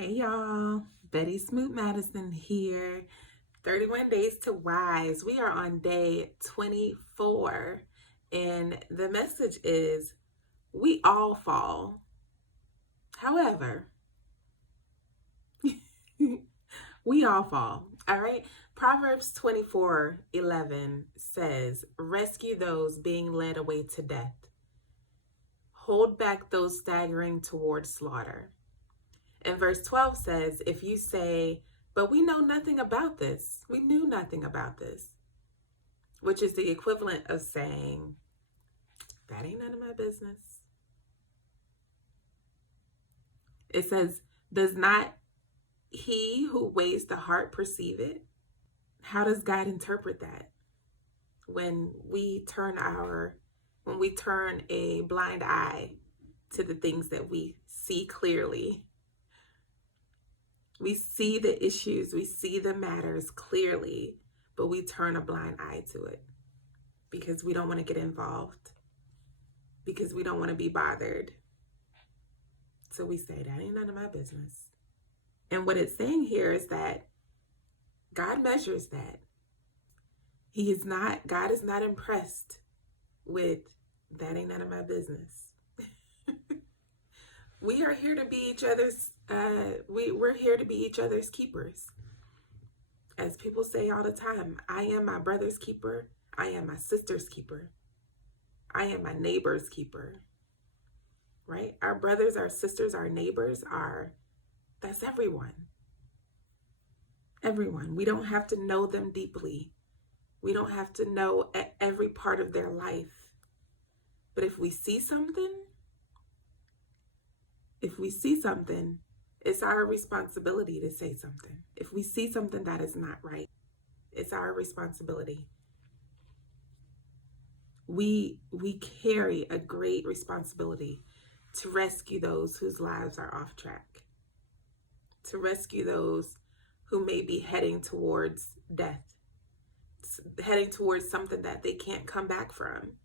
Hey y'all, Betty Smoot Madison here. 31 Days to Wise. We are on day 24, and the message is we all fall. However, we all fall. All right. Proverbs 24:11 says, rescue those being led away to death, hold back those staggering towards slaughter. And verse 12 says, if you say, but we know nothing about this, we knew nothing about this, which is the equivalent of saying, that ain't none of my business. It says, does not he who weighs the heart perceive it? How does God interpret that? When we turn a blind eye to the things that we see clearly. We see the issues, we see the matters clearly, but we turn a blind eye to it because we don't want to get involved, because we don't want to be bothered. So we say, that ain't none of my business. And what it's saying here is that God measures that. God is not impressed with that ain't none of my business. We are here to be each other's, we're here to be each other's keepers. As people say all the time, I am my brother's keeper. I am my sister's keeper. I am my neighbor's keeper. Right? Our brothers, our sisters, our neighbors that's everyone. Everyone. We don't have to know them deeply. We don't have to know every part of their life. But if we see something, it's our responsibility to say something. If we see something that is not right, it's our responsibility. We carry a great responsibility to rescue those whose lives are off track, to rescue those who may be heading towards death, heading towards something that they can't come back from.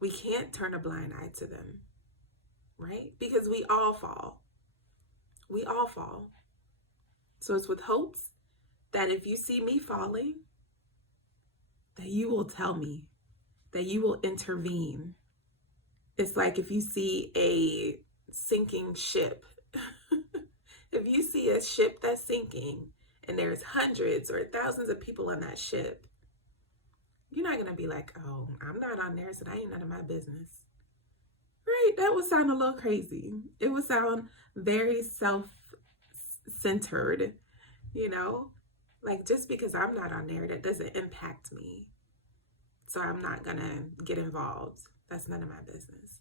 We can't turn a blind eye to them, right? Because we all fall. We all fall. So it's with hopes that if you see me falling, that you will tell me, that you will intervene. It's like if you see a sinking ship, if you see a ship that's sinking and there's hundreds or thousands of people on that ship, you're not going to be like, oh, I'm not on there, so that ain't none of my business. Right? That would sound a little crazy. It would sound very self-centered, like just because I'm not on there, that doesn't impact me. So I'm not going to get involved. That's none of my business.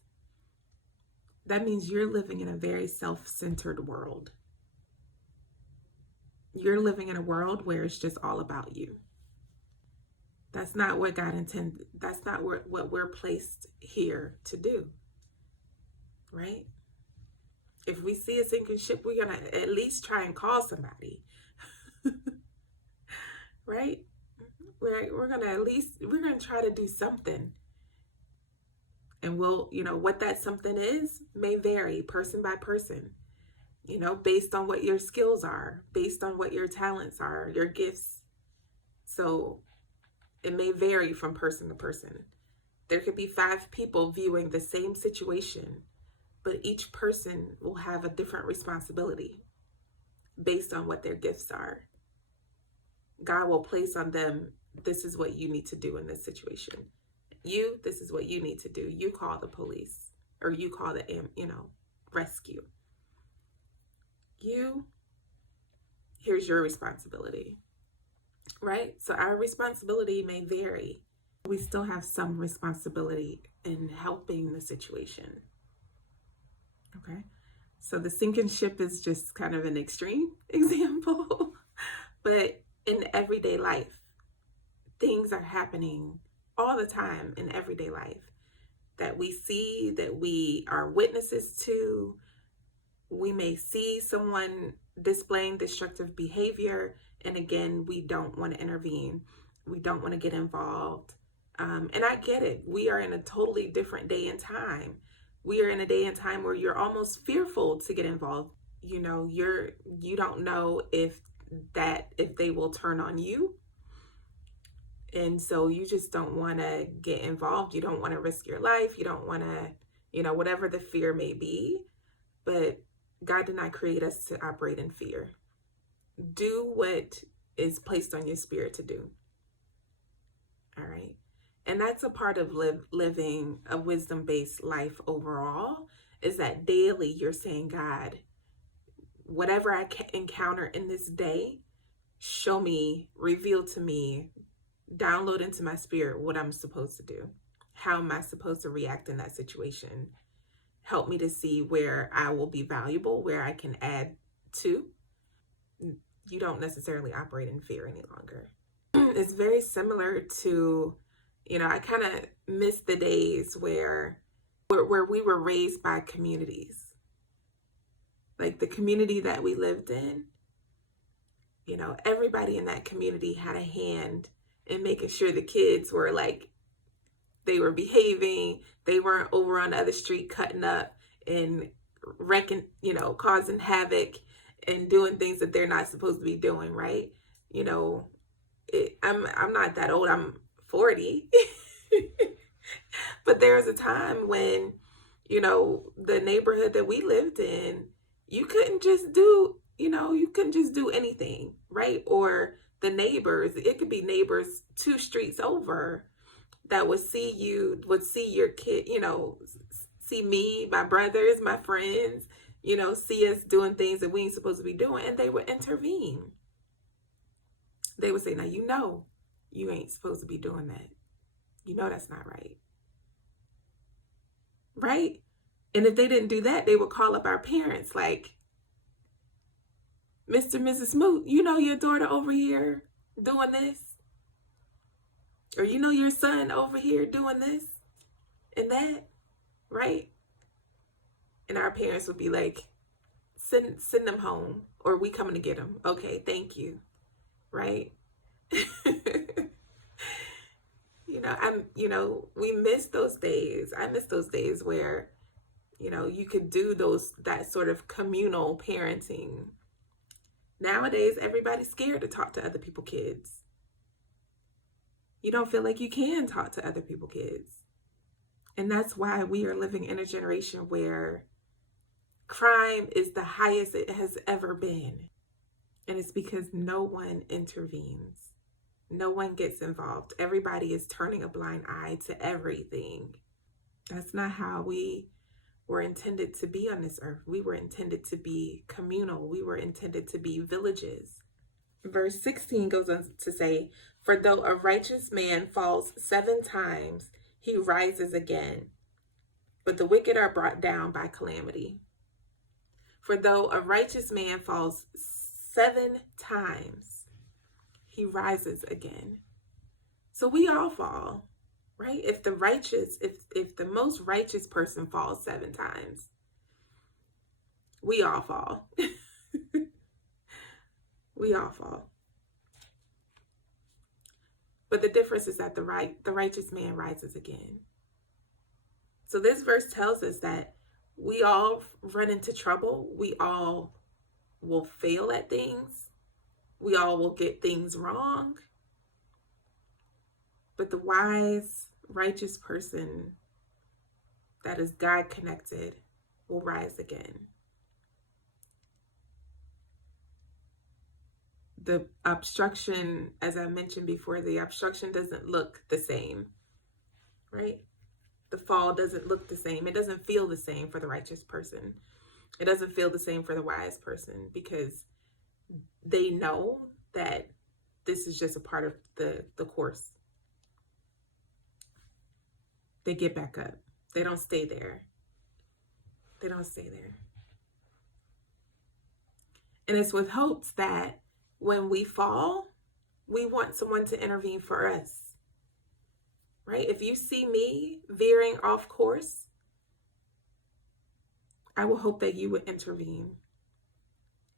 That means you're living in a very self-centered world. You're living in a world where it's just all about you. That's not what God intended. That's not what we're placed here to do. Right? If we see a sinking ship, we're going to at least try and call somebody. Right? We're going to try to do something. And what that something is may vary person by person, based on what your skills are, based on what your talents are, your gifts. So it may vary from person to person. There could be 5 people viewing the same situation, but each person will have a different responsibility based on what their gifts are. God will place on them, this is what you need to do in this situation. This is what you need to do. You call the police, or you call the, rescue. Here's your responsibility, right? So our responsibility may vary. We still have some responsibility in helping the situation. Okay. So the sinking ship is just kind of an extreme example, but in everyday life, things are happening all the time in everyday life that we see, that we are witnesses to. We may see someone displaying destructive behavior, and again, we don't want to intervene. We don't want to get involved. And I get it. We are in a totally different day and time. We are in a day and time where you're almost fearful to get involved. you don't know if they will turn on you. And so you just don't want to get involved. You don't want to risk your life. You don't want to, whatever the fear may be. But God did not create us to operate in fear. Do what is placed on your spirit to do. All right. And that's a part of living a wisdom-based life overall, is that daily you're saying, God, whatever I encounter in this day, show me, reveal to me, download into my spirit what I'm supposed to do. How am I supposed to react in that situation? Help me to see where I will be valuable, where I can add to. You don't necessarily operate in fear any longer. It's very similar to, I kind of miss the days where we were raised by communities. Like the community that we lived in, everybody in that community had a hand in making sure the kids were like, they were behaving, they weren't over on the other street cutting up and wrecking, causing havoc and doing things that they're not supposed to be doing, right? I'm not that old, I'm 40. But there was a time when, the neighborhood that we lived in, you couldn't just do anything, right? Or the neighbors, it could be neighbors 2 streets over that would see your kid, see me, my brothers, my friends, see us doing things that we ain't supposed to be doing, and they would intervene. They would say, now, you ain't supposed to be doing that. That's not right. Right? And if they didn't do that, they would call up our parents like, Mr. and Mrs. Smoot, your daughter over here doing this? Or your son over here doing this and that, right? And our parents would be like, send them home, or we coming to get them. Okay, thank you, right? We miss those days. I miss those days where, you could do that sort of communal parenting. Nowadays, everybody's scared to talk to other people's kids. You don't feel like you can talk to other people's kids. And that's why we are living in a generation where crime is the highest it has ever been. And it's because no one intervenes. No one gets involved. Everybody is turning a blind eye to everything. That's not how we were intended to be on this earth. We were intended to be communal. We were intended to be villages. Verse 16 goes on to say, for though a righteous man falls 7 times, he rises again. But the wicked are brought down by calamity. For though a righteous man falls 7 times, he rises again. So we all fall, right? If the most righteous person falls 7 times, we all fall. We all fall. But the difference is that the righteous man rises again. So this verse tells us that we all run into trouble. We all will fail at things. We all will get things wrong. But the wise, righteous person that is God connected will rise again. The obstruction, as I mentioned before, the obstruction doesn't look the same, right? The fall doesn't look the same. It doesn't feel the same for the righteous person. It doesn't feel the same for the wise person, because they know that this is just a part of the course. They get back up. They don't stay there. They don't stay there. And it's with hopes that when we fall, we want someone to intervene for us, right? If you see me veering off course, I will hope that you would intervene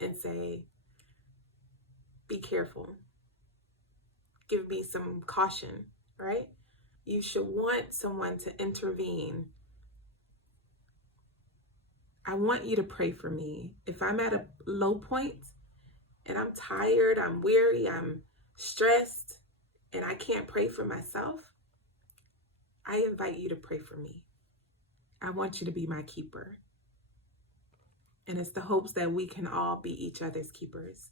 and say, be careful. Give me some caution, right? You should want someone to intervene I want you to pray for me. If I'm at a low point and I'm tired, I'm weary, I'm stressed, and I can't pray for myself, I invite you to pray for me. I want you to be my keeper. And it's the hopes that we can all be each other's keepers,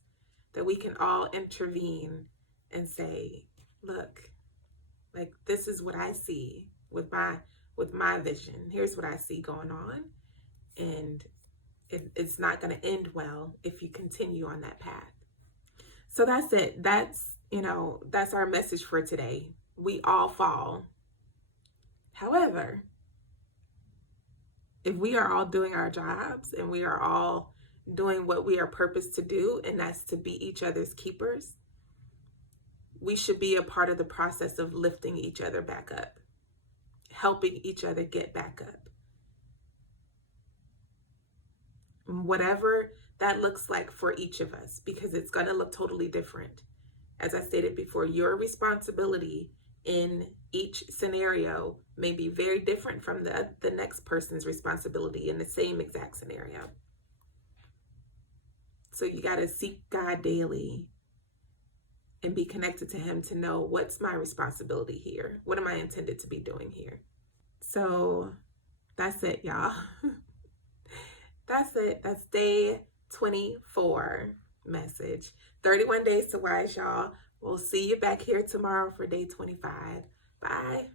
that we can all intervene and say, look, like, this is what I see with my vision. Here's what I see going on. And it's not going to end well if you continue on that path. So that's it. That's our message for today. We all fall. However, if we are all doing our jobs and we are all doing what we are purposed to do, and that's to be each other's keepers, we should be a part of the process of lifting each other back up, helping each other get back up. Whatever that looks like for each of us, because it's going to look totally different. As I stated before, your responsibility in each scenario may be very different from the next person's responsibility in the same exact scenario. So you got to seek God daily and be connected to him to know, what's my responsibility here? What am I intended to be doing here? So that's it, y'all. That's it. That's day 24 message. 31 days to wise, y'all. We'll see you back here tomorrow for day 25. Bye.